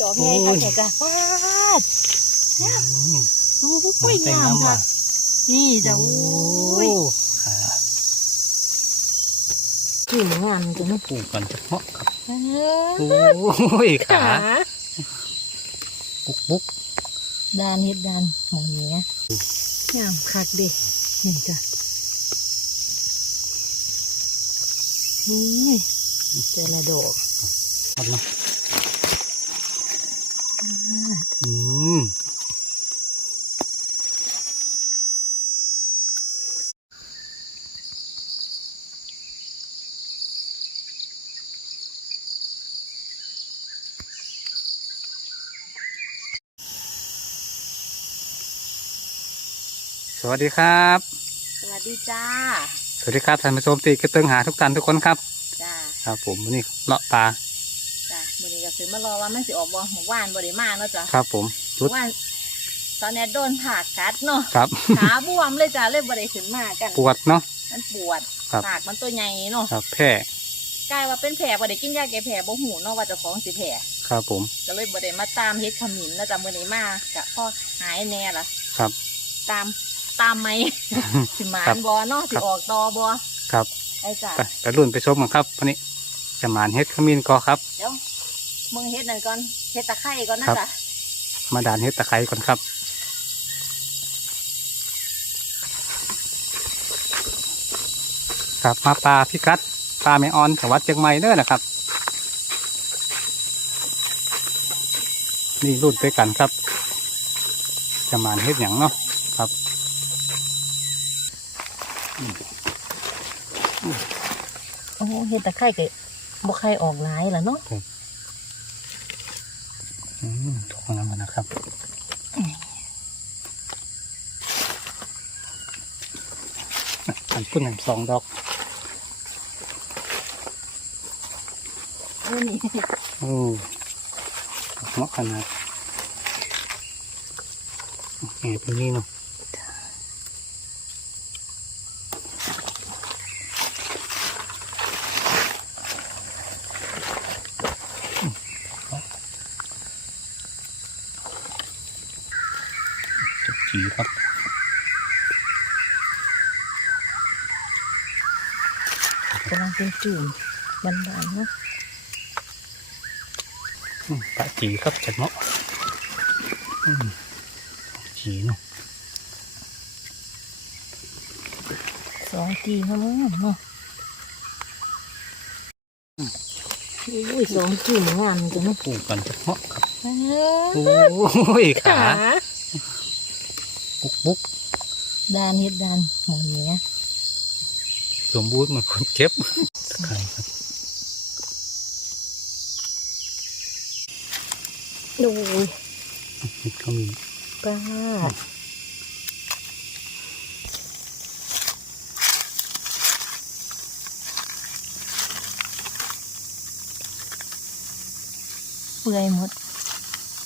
ดอกใหญ่ค่ะจ้ะฟาดอืมดูผู้ยงามค่ะ นี่จ้ะโอ้ยขาถึงงามจังปลูกกันเฉพาะครับเอโอ้อยขาขาบุกบุกดานเฮ็ดดานหมองเนี้ยงามคักเด็นี่จ้ะนี่แต่ละดอกครับเนาะฟาด อืมสวัสดีครับ สวัสดีจ้า สวัสดีครับท่านผู้ชมตีกระเตึงหาทุกท่านทุกคนครับ จ้า ครับผมวันนี้เลาะปลาจ้ามื้อนี้ก็ สิมารอว่ามันสิออกบ่หมู่บ้านบ่ได้มาเนาะจ้ะครับผมรุดว่าตอนนี้โดนผ่ากัดเนาะครับ ขาบวมเลยจ้ะเลยบ่ได้ขึ้นมากัน ปวดเนาะ มันปวดครับ ปากมันตัวใหญ่เนาะครับแพร่กลายว่าเป็นแผลบ่ได้กินยาแก้แผลบ่หูเนาะว่าเจ้าของสิแผลครับผมก็เลยบ่ได้มาตามเฮ็ดขมิ้นนะจ๊ะมื้อนี้มาก็พอหายแน่ล่ะ ครับ ตามตามไหม สิหมาครันบบ่เนาะสิครับ ออกตอบ่ครับไอ้จ้ะไปไปรุ่นไปชมกันครับวันนี้จะหมานเฮ็ดขมิ้นกอครับ เดี๋ยว มึงเฮ็ดนั่นก่อนเฮ็ดตะไคร้ก่อนนะครับจ๊ะมาด่านเฮ็ดตะไคร้ก่อนครับครับมาปลาพิกัดปลาแมออนจังหวัดเชียงใหม่เด้อนะครับ นี่รุ่นด้วยกันครับ จะหมานเฮ็ดอย่างเนาะครับโอ้เฮ็ดตะไคร้ก็บ่ไคร้ออกหลายล่ะเนาะ อืมถูกแล้วมันะครับอันพุ่นหนึ่งสองดอกนี่โอ้เหมาะขนาดแหงเป็นนี่เนาะจุกจีครับ กำลัง เป็นจุ่มบานๆเนาะอืมปะจีครับจัดเหมาะอืมจีเนาะสองทีเนาะเนาะอุ้ยสองจุ่มงามจังเนาะปลูกกันเฉพาะครับเอโอ้อยขาบุกบุกดานเฮ็ดดานหมองเนี้ย สมบูรณ์เหมือนคนเก็บตะไคร้ครับ ดูเห็ดเขามีป้าดเปื่อยหมด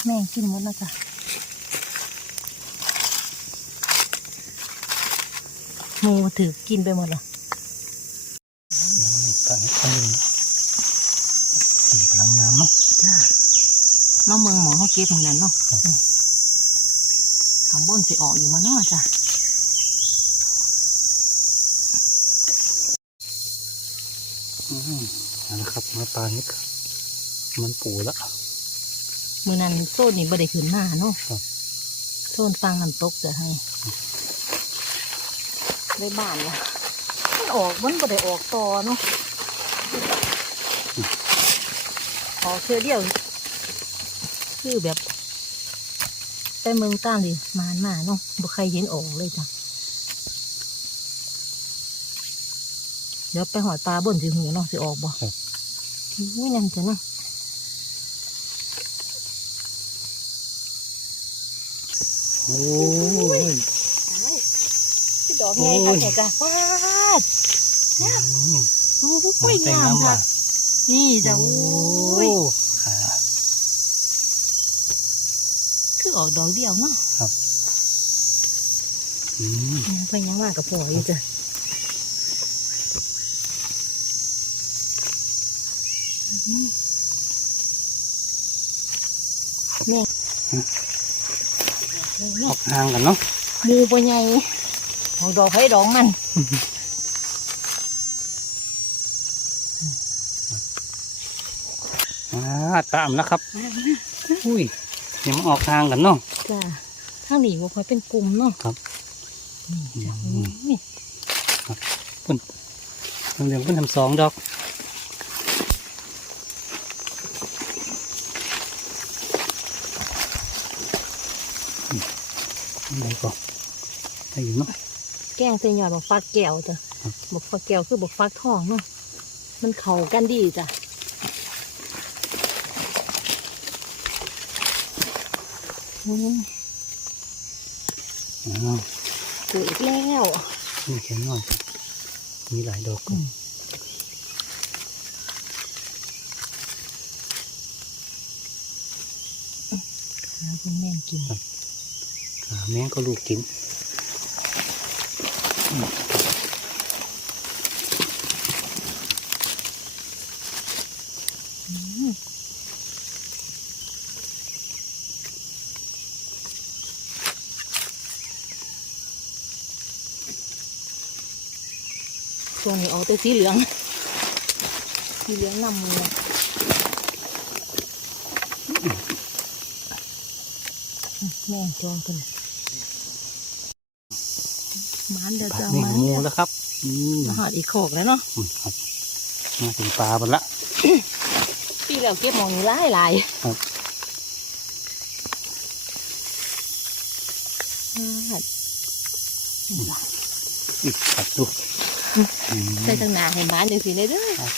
แม่งกินหมดแล้วจ้ะหมูถือกินไปหมดเหรออืม ตอนนี้เขามีสีกำลังงามเนาะจ้ามาเมืองหมอเขาเก็บเหมือนนั้นเนาะครับทำบนสิออกอยู่มาเนาะจ้ะอืมเอาละครับมาปลานี่ครับมันปูละมือนั้นโซนนี่บ่ได้ขึ้นมาเนาะครับโซนฟังน้ำตกจะให้ได้บ้านละมันออกมันบ่ได้ออกต่อเนาะ ออกเทื่อเดียว คือแบบไปเมืองต้านเลยมานมาเนาะบ่ใครเห็นออกเลยจ้ะเดี๋ยวไปหอยปลาบนสิหูเนาะสิออกบ่ครับอุ้ยนั่นจ้ะเนาะโอ้ยที่ดอกใหญ่ค่ะแกกะฟาดอืมดูผู้มันยแต่งงามน้ำค่ะว่ะ นี่จ้ะโอ้โอ้ยขาคือออกดอกเดียวเนาะอืมยังไปยังมากกับพ่ออยู่จ้ะอืมแม่ออกห่างกันเนาะหมูปใหญ่เอาดอกไผ่ดอกมัน อ่า ตามแล้วครับ อุ้ยยังมาออกทางกันเนาะจ้าข้างนี้บ่ค่อยเป็นกลุ่มเนาะครับนี่จ้ะอืมนี่เหลืองๆเพิ่นทำสองดอกอืมอะไรก่อนได้อยู่เนาะ แกงใส่ยอดบอกฟักแก้วจ้ะครับบอกฟักแก้วคือบอกฟักทองเนาะมันเข้ากันดีจ้ะอืม อ้าว เกิดอีกแล้วนี่แค่น้อยครับมีหลายดอกอืมหาคุณแม่งกินขาแม่งก็ลูกกิน อืมตัวนี้เอา แต่สีเหลือง สีเหลืองนำมือแม่งจองกันมันเดี๋ยวปลาจะหนึ่งมันงูเนี่ยแล้วครับอืมมาหอดอีกโขกแล้วเนาะอืมครับมาถึงปลาบนละปีแล้วเก็บหมองนี้หลายหลายครับอ่าอีกครับดูอืม ใส่ตั้งหนาให้หมันเดี๋ยวสิได้เด้อครับ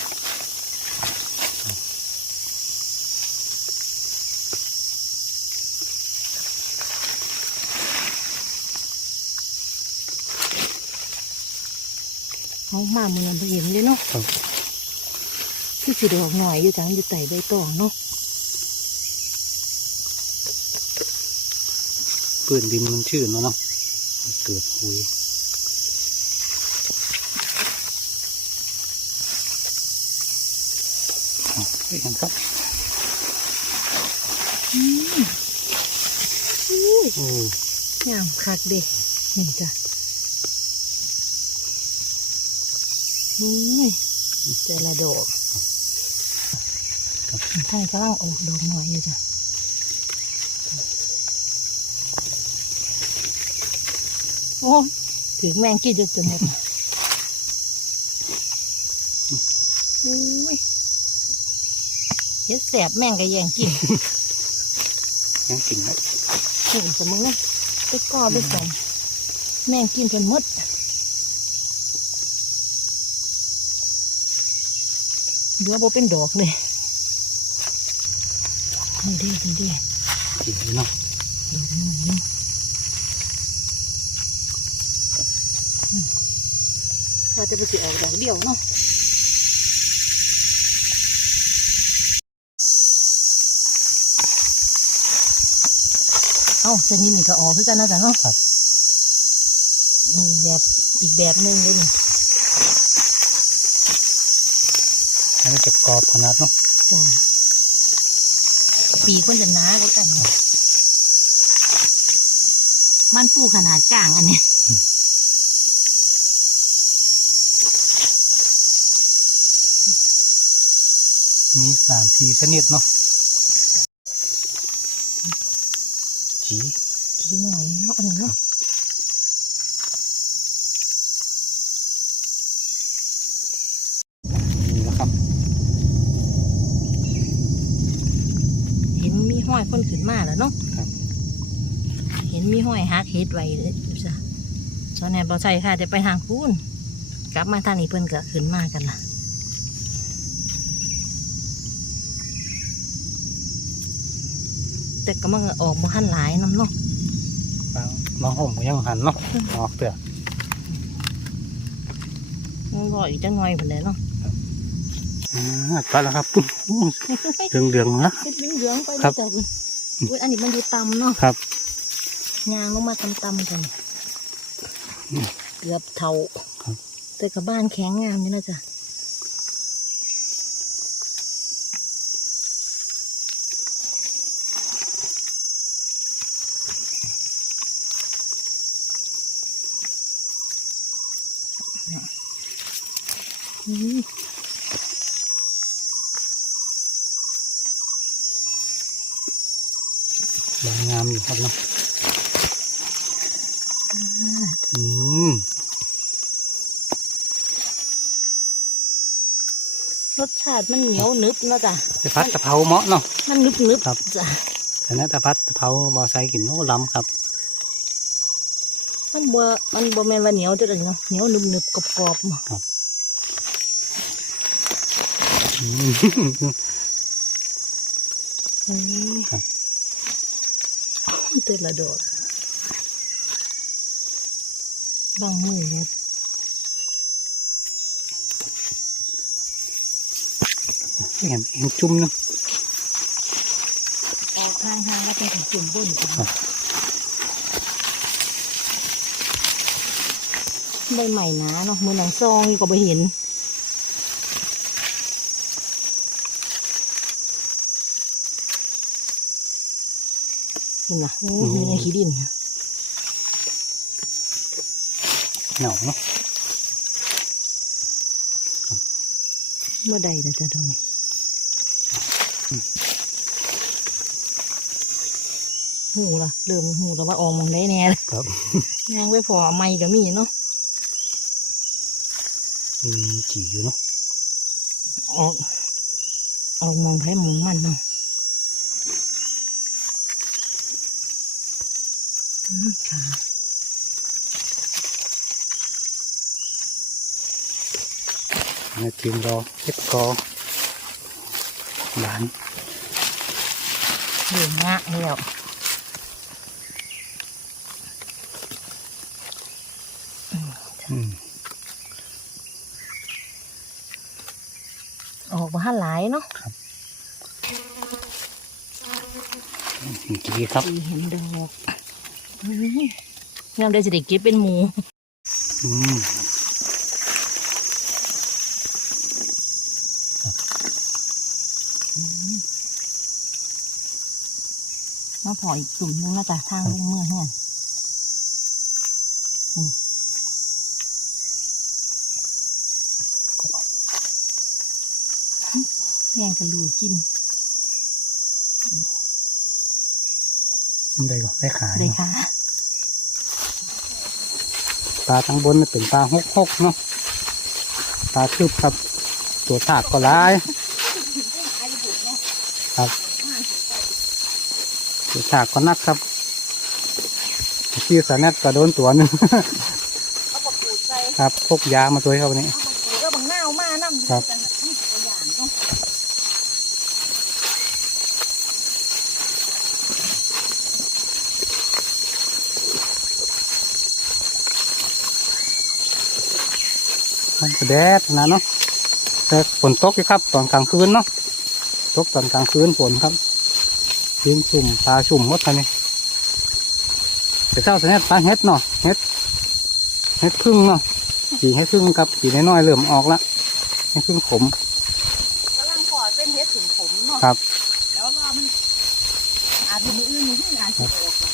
เอามามือนั้นไปเห็นเลยเนาะครับที่สิดอกหน่อยอยู่จังอยู่ไต่ใบตองเนาะปืนดินมันชื่นแล้วเนาะมันเกิดหุย เอาไปกันครับงามคักเด้นี่จ้ะอุ้ยแต่ละดอกใช่กำลังออกดอกหน่อยอยู่จ้ะโอ้ถึงแมงกินจนจะหมดอุ้ย เฮ็ดแสบแมงก็แย่งกินยังสิ่งนั้นเห็นสมองไปก่อไปสมแม่งกินเพิ่นหมดเดี๋ยวบ่เป็นดอกเลยนี่เด้นี่เด้กินอยู่เนาะดอกหนึ่งนี่อืมว่าจะไปสิออกดอกเดียวเนาะ เอ้าชนิดนี้ก็ออกคือกันนะจ๊ะเนาะครับนี่แบบอีกแบบหนึ่งเลยนี่อันนี้จะกรอบขนาดเนาะจ้าปีคนจะหนาก็กันนะมันปูขนาดกลางอันนี้มีสามสี่ชนิดเนาะจี ทีหน่อยเนาะอันนี้เนาะ นี่นะครับ เห็น มีห้อยคนขึ้นมาแล้วเนาะครับ เห็นมีห้อยฮักเฮ็ดไว้เลยจ้ะตอนนี้เราใช่ค่ะจะไปทางพูนกลับมาทางนี้เพิ่นก็ขึ้นมากันล่ะแต่ก็มันก็ออกมาหันหลายน้ำเนาะบางบางห่มก็ยังหันเนาะออกเปลือกมันรออีกจังหน่อยเพิ่นเลยเนาะ อปลาแล้วครับเหลืองเหลืองนะเหลืองไปครับคุณอันนี้มันดีตำเนาะครับยางลงมาตำตำกันเกือบเท่าแต่กับบ้านแข็งงามนี่นะจ๊ะอืม ครับเนาะอ่าอืมรสชาติมันเหนียวหนึบเนาะจ้ะไปพัดตะเภาเหมาะเนาะมันหนึบหนึบครับจ้ะแต่นะตะพัดตะเภาบอไซกินโอ้ล้ำครับ มันบ่มันบ่แม่นว่าเหนียวจังเลยเนาะเหนียวหนึบหนึบกรอบกรอบๆมาอืมเฮ้ยครับ ตือนละโดดบางมือเนี่ยเห็นเห็นจุ่มเนะออกข้างๆแล้วเป็นถึงจุ่มบนจ้ะครับใบใหม่นาเนาะมือหนังซองนี่ก็ไปเห็น ห็นไหมโอ้ยอยู่ในขี้ดินเหงาเนาะเมื่อใดนะจ๊ะตรงนี้หูละเริ่มหูแล้วว่าออกมองได้แน่เลยครับยังไปพอไม่ก็มีเนาะมีจีอยู่เนาะออกออกมองไผ่มองมันเนาะอืม ค่ะในทีมรอเก็บกอหลานเหลืองะแล้วอืมออกมาหลายเนาะเห็นจีครับดีเห็นดอก อื้อยามได้จะได้เก็บเป็นหมูมาพออีกตุ่มนึงแล้วจ้ะทางลงเมื่อเฮือนอืมแย่งกันลูกิน มันได้ก็ได้ขายเลยเนาะค่ะปลาทั้งบนน่ะเป็นปลาหกหกเนาะปลาทึบครับ ตัวถากก็ร้าย ครับตัวถากก็นักครับที่สาแนตก็โดนตัวหนึงเอาปลาปูใส่ครับพกยามาตัวเขาวันนี้เอาปลาปูก็บังหน้าวมาน้ำครับ กันน่ะนี่ตัวอย่างเนาะ มันก็ แดดนะเนาะแต่ฝนตกอยู่ครับตอนกลางคืนเนาะตกตอนกลางคืนฝนครับดินชุ่มตาชุ่มหมดทันนี้แต่เจ้าสาแนตปลาเฮ็ดเนาะเฮ็ดเฮ็ดพึ่งเนาะขี่ให้พึ่งครับขี่น้อยๆเริ่มออกละให้พึ่งขมกำลังขอเป็นเฮ็ดถึงผมเนาะครับแล้วรอมันอาจจะมีอื่นมีที่งานที่ออกละ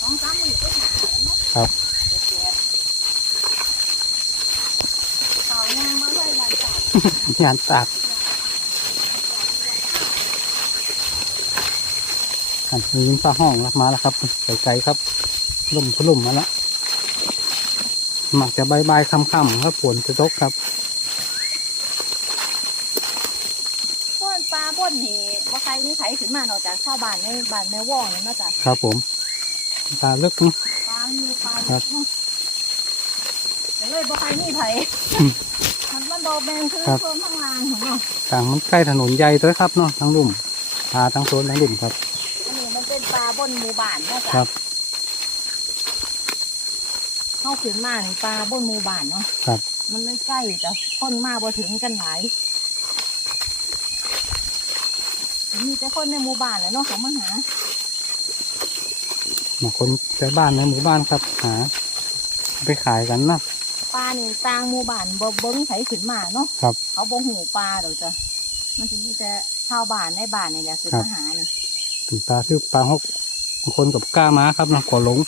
สองสามมือก็หนาแล้วเนาะครับ เด็ดๆเต่ายางมาไว้หลั งจากงานตากอันนี้ยินฟ้าห้องรับมาแล้วครับไกลๆครับลุ่มพลุ่มมาแล้วมักจะบายบายๆค่ำๆครับฝนจะตกครับต้นปลาบ่นนี่ว่าใครนี่ไถขึ้นมานอกจากชาวบ้านในบ้านแม่ว่องนี่เนาะจ้ะครับผมปลาลึกเนาะปลามีปลาครับเนาะแต่เลยบ่ใครนี่ไถอื มมันมันดอกแบงคือครับ เพิ่มข้างล่างของเนาะต่างมันใกล้ถนนใหญ่ด้วยครับเนาะทั้งลุ่มปลาทั้งโซนทั้งลุ่มครับ อันนี้มันเป็นปลาบนหมู่บ้านเนาะคจ้ะรับเข้าขึ้นมานี่ปลาบนหมู่บ้านเนาะครับ มันเลยใกล้แต่คนมาบ่ถึงกันหลายมีแต่คนในหมู่บ้านแหละเนาะเขามาหาบางคนใจบ้านในหมู่บ้านครับ หา ไปขายกันเนาะ ปลานี่ต่างหมู่บ้านบ่เบิ้งไถขึ้นมาเนาะครับ เขาบ่หูปลาดอกจ้ะมันจะมีแต่ชาวบ้านในบ้านนี่แหละขึ้นครับ มาหานี่เป็นปลาชื่อปลาหกบางคนกับกล้าม้าครับเนาะก่อหลง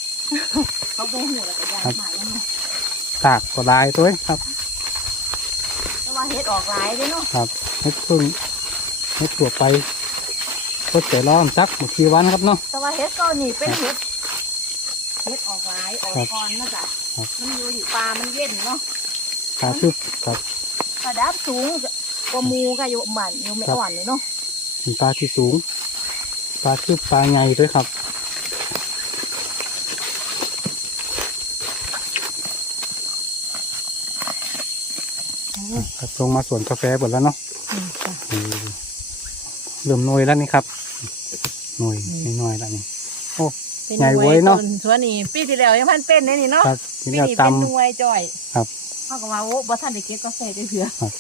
เขาบ่หูแล้วก็ยางครับหายยังไงตากก็ลายตัวครับเฮ็ดออกหลายเด้เนาะครับเฮ็ดพึ่งเฮ็ดตัวไปก็ใจร้อนจักหมดทีวันครับเนาะ แต่ว่าเฮ็ดก็นี่เป็นเฮ็ดเฮ็ดออกหลายออกครับ ก่อนนะจ๊ะครับ มันอยู่ที่ปลามันเย็นเนาะตาซึบครับระดับสูงกว่าหมูก็อยู่บ้านอยู่ไม่อ่อนเลยเนาะเป็นปลาที่สูง ปลาซึบปลาใหญ่ด้วยครับครับลงมาสวนกาแฟหมดแล้วเนาะอืมจ้ะอืมเริ่มหน่วยแล้วนี่ครับหน่วยอืมนี่หน่วยแล้วนี่ เป็นใหญ่หน่เว้ยเนาะต้สวนนี่ปีที่แล้วยังพันเป็นเลยนี่เนาะครับทีปีนี้นี้ตเป็นหน่วยจ่อยครับเขาก็ว่าโอ้บ่ทันได้เก็บกาแฟจะเถื่อครับ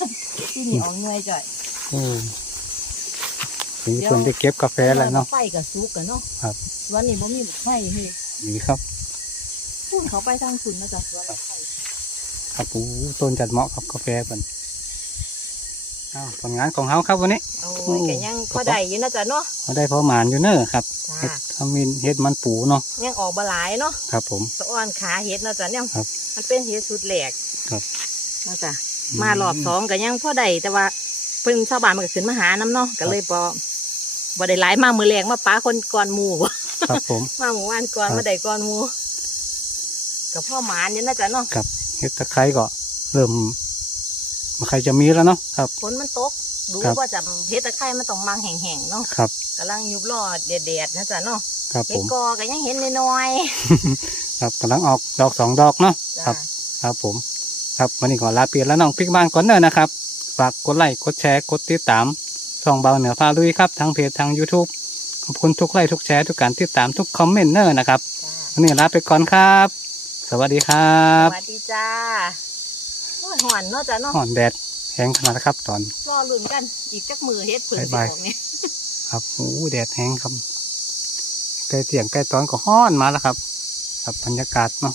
ปีนี้ออกหน่วยจ่อยำโอ้ทีนี้เพิ่นได้เก็บกาแฟแล้วเนาะไฟกับซุกกันเนาะครับสวนนี่บ่มีไฟเฮ้ยนี่ครับพุ่นเขาไปทางฝุ่นนะจ๊ะสวนไฟครับโอ้ต้นจัดเหมาะกับกาแฟเพิ่น อ้าวผลงานของเฮาครับวันนี้โอ้ยก็ยังพอได้อยู่นะจ๊ะเนาะเราได้พอหมานอยู่เนอะครับจ้าเฮ็ดทำมินเฮ็ดมันปูเนาะยังออกบ่หลายเนาะครับ ผมสะอ้อนขาเห็ดนะจ๊ะเนี่ยครับมันเป็นเห็ดสุดแหลกครับนะจ๊ะมารอบสองก็ยังพอได้แต่ว่าเพิ่นชาวบ้านมันก็ขึ้นมาหาน้ำเนาะก็เลยบ่บ่ได้หลายมากมือแรงมาป้าคนก่อนหมู่บ่ครับผมมาหมู่บ้านก่อนครับมาได้ก่อนหมู่กับพ่อหมานเนี่ยนะจ๊ะเนาะเฮ็ดตะไคร้ก็เริ่ม มาใครจะมีแล้วเนาะครับ ฝนมันตก ดูครับ ว่าจะเฮ็ดตะไคร้มันต้องมังแห้งๆเนาะครับ กำลังยุบรอดแดดๆนะจ๊ะเนาะครับเฮ็ผดมกอก็ยังเห็นน้อยครับกำลังออกดอกสองดอกเนาะๆครัจ้ะบครับผม ครับวันนี้ขอลาเปลี่ยนแล้วน้องพริกบ้านก่อนเนอะนะครับ ฝากกดไลค์กดแชร์กดติดตามช่องเบาเหนือพาลุยครับทางเพจทาง YouTube ขอบคุณทุกไลค์ทุกแชร์ทุกการติดตามทุกคอมเมนต์เนอะนะครับจ้ะวันนี้ลาไปก่อนครับ สวัสดีครัสบ วัสดีจ้าโอ้ย หอนเนาะจ๊ะเนาะห่อนแดดแห้งขนาดนะครับ ตอน รอลุ้นกัน อีกจักมือเฮ็ดเผื่อสิบ๊ายบายออกเนี่ยครับโอ้แดดแห้งครับใกล้เตียงใกล้ตอนก็ห้อนมาแล้วครับ ครับบรรยากาศเนาะ